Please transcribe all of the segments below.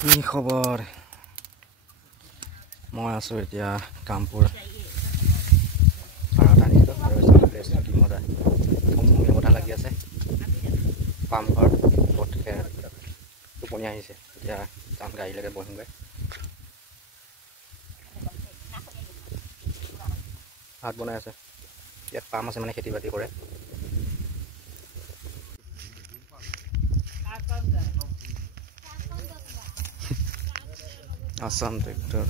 কি খবৰ? মই আছোঁ এতিয়া কামপুৰ পাৰত আনিলোঁ আৰু চাবলৈ কি মজা বতাহ লাগি আছে। পামঘৰ বহুত টোপনি আহিছে। এতিয়া যাম গাড়ীলৈকে বহিমগৈ। ভাত বনাই আছে। ইয়াত পাম আছে মানে খেতি বাতি কৰে। আসাম ট্ৰেক্টৰ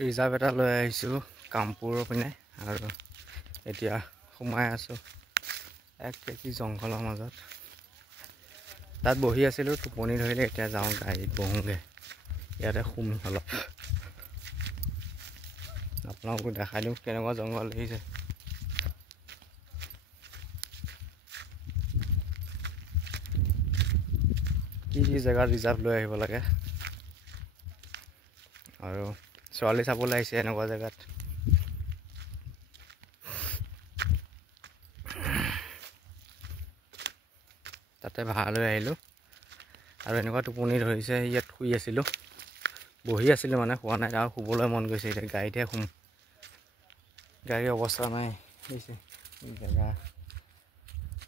ৰিজাৰ্ভ এটা লৈ আহিছোঁ কামপুৰৰ পিনে আৰু এতিয়া সোমাই আছোঁ এক কেজি জংঘলৰ মাজত। তাত বহি আছিলোঁ, টোপনি ধৰিলে। এতিয়া যাওঁ গাড়ীত বহোঁগৈ, ইয়াতে শুম অলপ। আপোনালোকো দেখাই দিওঁ কেনেকুৱা জংঘল দেখিছে। কি জেগাত ৰিজাৰ্ভ লৈ আহিব লাগে আৰু ছোৱালী চাবলৈ আহিছে এনেকুৱা জেগাত। তাতে ভাড়া লৈ আহিলোঁ আৰু এনেকুৱা টোপনি ধৰিছে। ইয়াত শুই আছিলোঁ, বহি আছিলোঁ মানে, শুৱা নাই। আৰু শুবলৈ মন গৈছে। এতিয়া গাড়ীতহে শুম। গাড়ীৰ অৱস্থা নাই বুজিছে। জেগা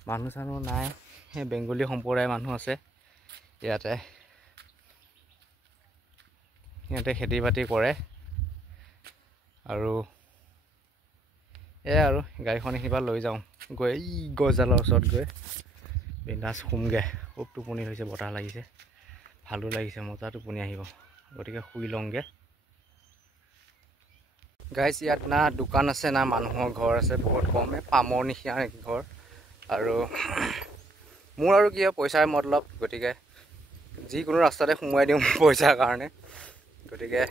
মানুহ চানুহ নাই। সেই বেংগলী সম্প্ৰদায়ৰ মানুহ আছে ইয়াতে। সিহঁতে খেতি বাতি কৰে আৰু এয়াই আৰু গাড়ীখন এইখিনিৰ পৰা লৈ যাওঁ গৈ গছডালৰ ওচৰত গৈ বিন্দাছ শুমগৈ। খুব টোপনি ধৰিছে, বতাহ লাগিছে, ভালো লাগিছে, মজা টোপনি আহিব। গতিকে শুই লওঁগৈ। গাইছ, ইয়াত না দোকান আছে না মানুহৰ ঘৰ আছে, বহুত কমে পামৰ নিচিনা ঘৰ। আৰু মোৰ আৰু কি হয়, পইচাৰ মতলব। গতিকে যিকোনো ৰাস্তাতে সোমোৱাই দিওঁ পইচাৰ কাৰণে। গতিকে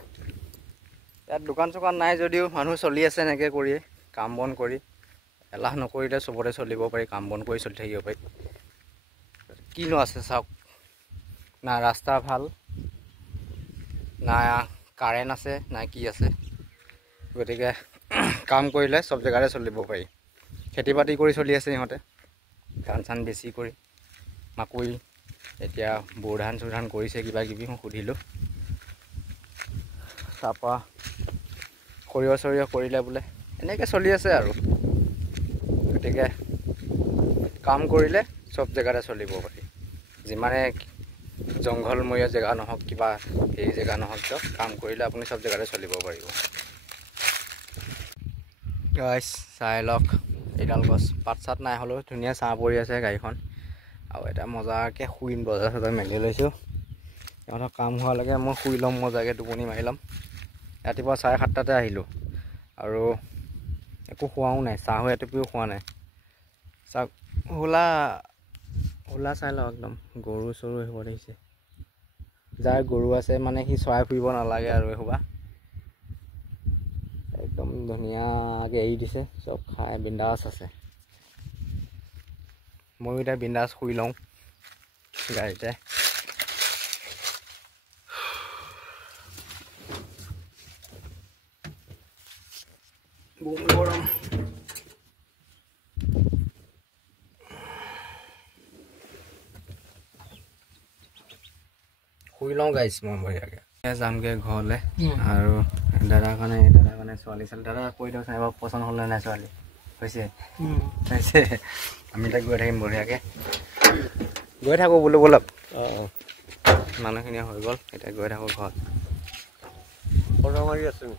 ইয়াত দোকান চোকান নাই যদিও মানুহ চলি আছে এনেকৈ কৰিয়ে, কাম বন কৰি। এলাহ নকৰিলে চবতে চলিব পাৰি, কাম বন কৰি চলি থাকিব পাৰি। কিনো আছে চাওক, না ৰাস্তা ভাল, না কাৰেণ্ট আছে, না কি আছে। গতিকে কাম কৰিলে চব জেগাতে চলিব পাৰি। খেতি বাতি কৰি চলি আছে সিহঁতে, ধান চান বেছি কৰি, মাকৈ এতিয়া বড়ো ধান চোৰ ধান কৰিছে কিবা কিবি। মই সুধিলোঁ, তাৰপৰা সৰিয়হ চৰিয়হ কৰিলে বোলে। এনেকৈ চলি আছে আৰু। গতিকে কাম কৰিলে চব জেগাতে চলিব পাৰি। যিমানে জংঘলমূৰীয়া জেগা নহওক, কিবা হেৰি জেগা নহওক কিয়, কাম কৰিলে আপুনি চব জেগাতে চলিব পাৰিব। গাইছ চাই লওক, এইডাল গছ পাত চাত নাই হ'লেও ধুনীয়া ছাঁ পৰি আছে গাড়ীখন। আৰু এটা মজাকৈ শুইম, বজাৰ চজাৰ মেলি লৈছোঁ। সিহঁতৰ কাম হোৱালৈকে মই শুই ল'ম, মজাকৈ টোপনি মাৰি ল'ম। ৰাতিপুৱা 7:30 আহিলোঁ আৰু একো খোৱাও নাই, চাহো এটুপিও খোৱা নাই। চাওক হোলা চাই লওক, একদম গৰু চৰু আহিব দেখিছে। যাৰ গৰু আছে মানে সি চৰাই ফুৰিব নালাগে আৰু এইসোপা একদম ধুনীয়াকৈ এৰি দিছে, চব খাই বিন্দাছ আছে। ময়ো এতিয়া বিন্দাছ শুই লওঁ গাড়ীতে। গৰম শুই লওঁ গাইছ মই বঢ়িয়াকৈ। যামগৈ ঘৰলৈ আৰু দাদাৰ কাৰণে ছোৱালী দাদা কৈ দিয়ক চাই বাৰু, পচন্দ হ'ল নাই ছোৱালী? হৈছে আমি তাক গৈ থাকিম বঢ়িয়াকৈ। গৈ থাকোঁ বোলো বলক। মানুহখিনি হৈ গ'ল, এতিয়া গৈ থাকোঁ ঘৰত। ফটো মাৰি আছোঁ।